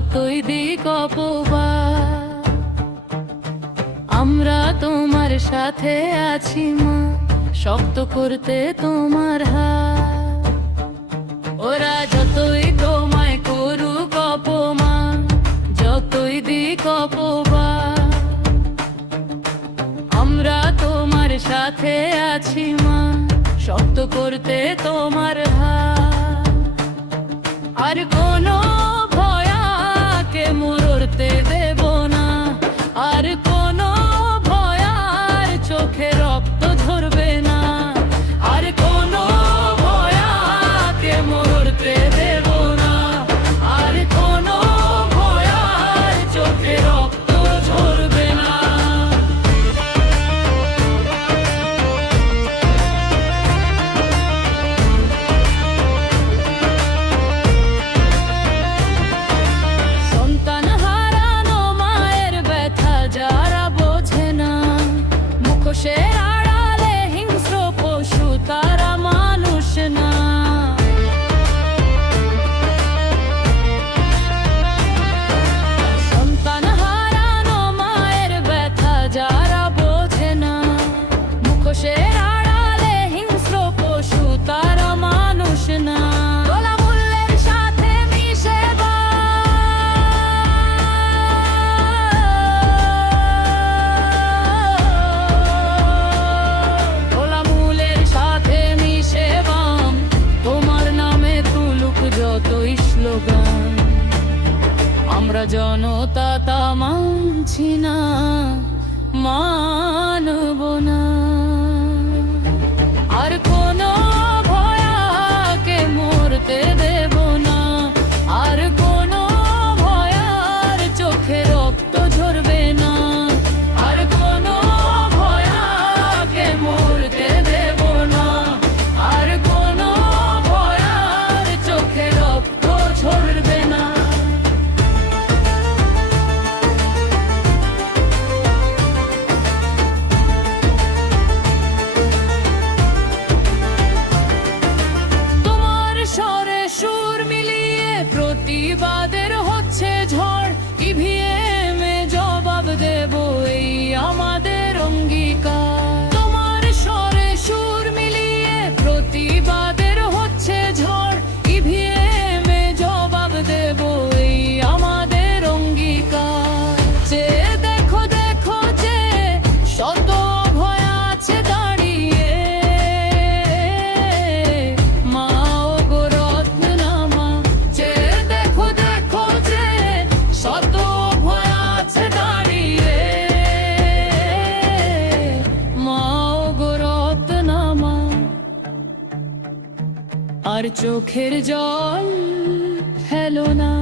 যতই দিক অপবাদ, আমরা তোমার সাথে আছি মা, শক্ত করতে তোমার হাত। ওরা যতই তোমায় করুক অপমান, যতই দিক অপবাদ, আমরা তোমার সাথে আছি মা, শক্ত করতে তোমার হাত। আর কোনো ভয়াকে মরতে দেব না, আর কোনো ভয়ার চোখে রক্ত ঝরবে না, আর কোনো ভয়াকে মরতে দেব না, আর কোনো ভয়ার চোখে রক্ত ঝরবে না। সন্তান হারানো মায়ের ব্যথা যারা বোঝে না, মুখোশের আড়ালে হিংস্র পশু তারা মানুষ না। সন্তান হারানো মায়ের ব্যথা যারা বোঝে না, মুখোশের আড়ালে হিংস্র পশু তারা মানুষ না। গোলামূল্যের সাথে মিশে গোলামূল্যের সাথে মিশে বাম, তোমার নামে তুলুক যতই স্লোগান, আমরা জনতা তা মানছি না, মানব না। আর কোনো ভয়াকে মরতে দেব না, আর কোনো ভয়ার চোখে রক্ত ঝরবে না, আর কোনো ভয়াকে মরতে দেব না, আর কোনো ভয়ার চোখে রক্ত ঝরবে না। তোমার স্বরে সুর মিলিয়ে প্রতিবাদের হচ্ছে ঝড়, ইভিএমে জবাব দেব এই আমাদের অঙ্গীকার। তোমার স্বরে সুর মিলিয়ে প্রতিবাদের হচ্ছে ঝড়, ইভিএমে জবাব দেব এই আমাদের অঙ্গীকার। যে দেখো দেখো যে শত ভয় আছে দাঁড়িয়ে, মা ওগো রত্ননামা। যে দেখো দেখো যে শত ভয় আছে দাঁড়িয়ে, মা ওগো রত্ননামা। আর চোখের জল ফেলো না।